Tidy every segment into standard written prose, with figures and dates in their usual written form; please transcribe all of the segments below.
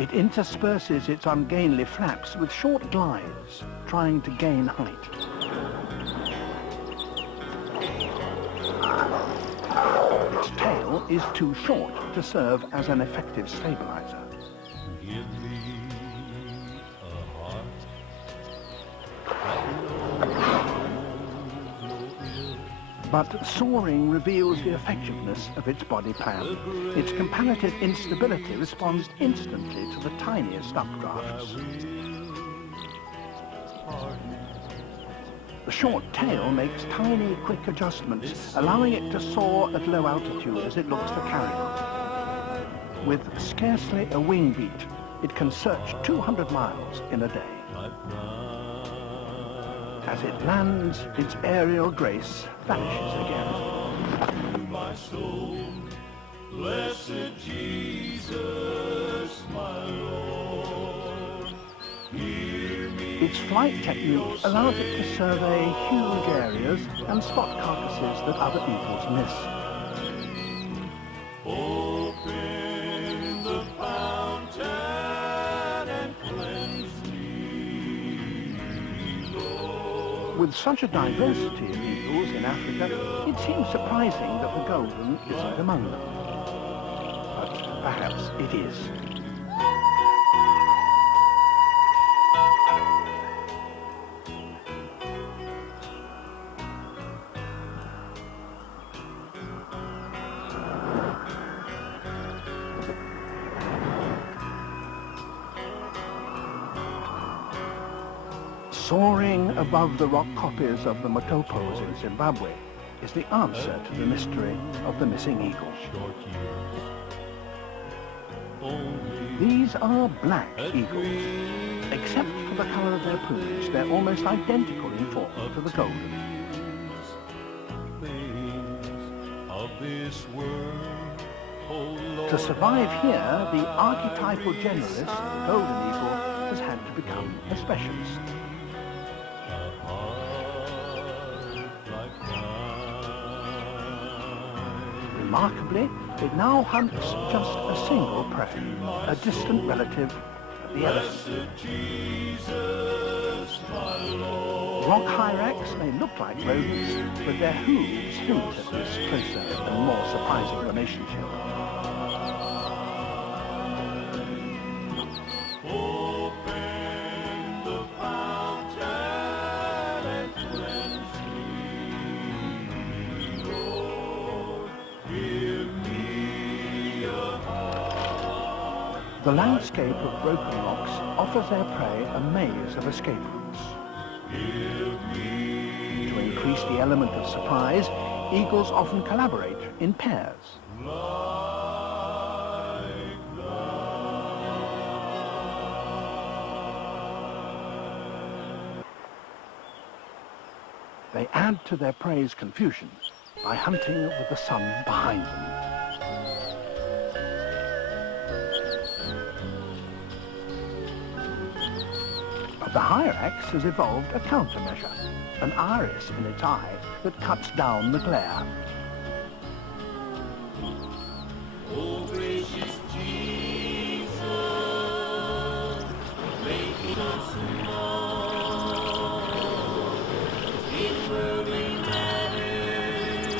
It intersperses its ungainly flaps with short glides, trying to gain height. Its tail is too short to serve as an effective stabilizer. Give me a heart But soaring reveals the effectiveness of its body plan. Its comparative instability responds instantly to the tiniest updrafts. The short tail makes tiny, quick adjustments, allowing it to soar at low altitude as it looks for carrion. With scarcely a wing beat, it can search 200 miles in a day. As it lands, its aerial grace vanishes again. my soul, blessed Jesus, my Lord. Hear me. Its flight technique allows it to survey huge areas and spot carcasses that other eagles miss. Open the fountain and cleanse me, Lord. With such a diversity of eagles in Africa, it seems surprising that the golden isn't among them. But perhaps it is. Soaring above the rock copies of the Matopos in Zimbabwe is the answer to the mystery of the missing eagle. These are black eagles. Except for the color of their plumage, they're almost identical in form to the golden. To survive here, the archetypal generalist, golden eagle, has had to become a specialist. Remarkably, it now hunts just a single prey, a distant relative, the elephant. Rock hyrax may look like rodents, but their hooves hint at this closer and more surprising relationship. The landscape of broken rocks offers their prey a maze of escape routes. To increase the element of surprise, eagles often collaborate in pairs. They add to their prey's confusion by hunting with the sun behind them. The hyrax has evolved a countermeasure, an iris in its eye that cuts down the glare. Oh, gracious Jesus, make me not small in worldly matters,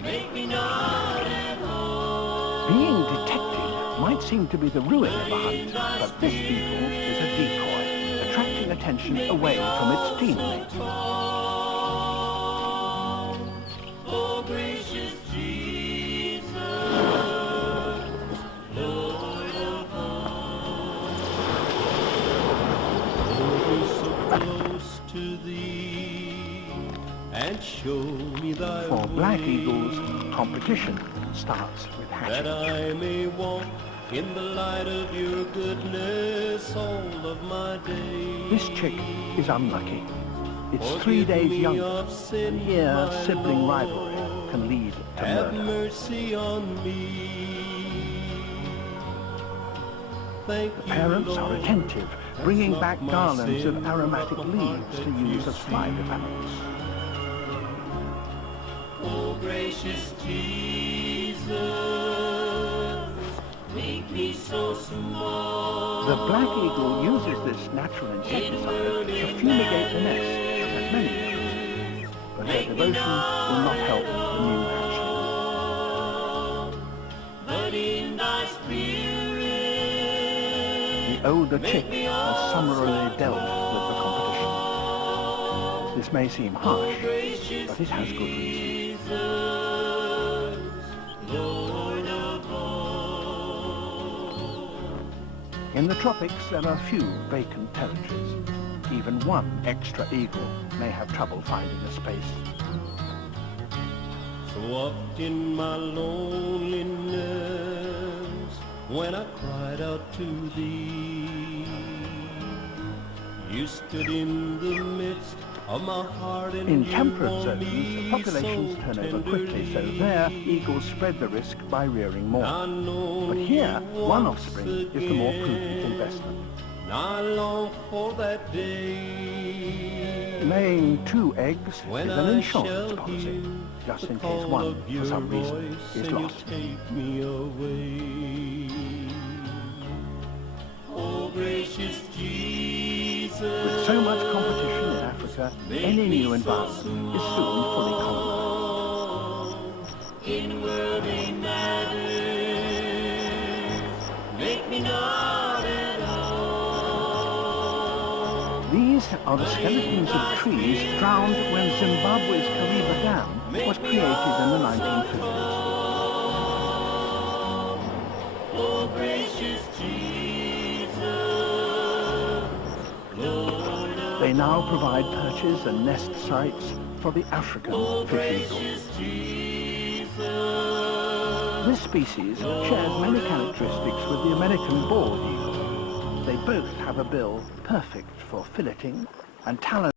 make me not at all. Being detected might seem to be the ruin of the hunt, but this eagle is a decoy, attracting attention away from its teammate. Oh, gracious Jesus, Lord of all. Oh, be so close to thee and show me thy For black way, eagles, competition starts with that hatching. I may walk in the light of your goodness all of my days. This chick is unlucky. It's 3 days younger, and here sibling rivalry can lead to Have murder. mercy on me. Thank The you, parents are Lord. attentive, bringing That's back not my garlands sin, of aromatic but the leaves heart to that use you as fly see. repellents. Oh, gracious Jesus, make me so The black eagle uses this natural insecticide to fumigate the nest at many nests, but her devotion will not help the new hatchling. The older chick has summarily dealt with the competition. This may seem harsh, but it has good reason. In the tropics, there are few vacant territories. Even one extra eagle may have trouble finding a space. So up in my loneliness, when I cried out to thee, you stood in the midst of my heart, and in temperate zones, the populations turn over quickly, so there eagles spread the risk by rearing more. But here, one offspring is the more prudent investment. I long for that day, Laying 2 eggs when is an I insurance shall policy, hear just the in case call one, of for your some reason, voice, is and you lost. take me away. Oh, gracious Jesus, With so much competition in Africa, any new environment is soon fully colonized. in worldly matters, make me not at all. These are the skeletons of trees drowned when Zimbabwe's Kariba Dam was created in the 1950s. Oh, gracious Jesus, Lord of They now provide perches and nest sites for the African fish eagle. This species shares many characteristics with the American bald eagle. They both have a bill perfect for filleting and talons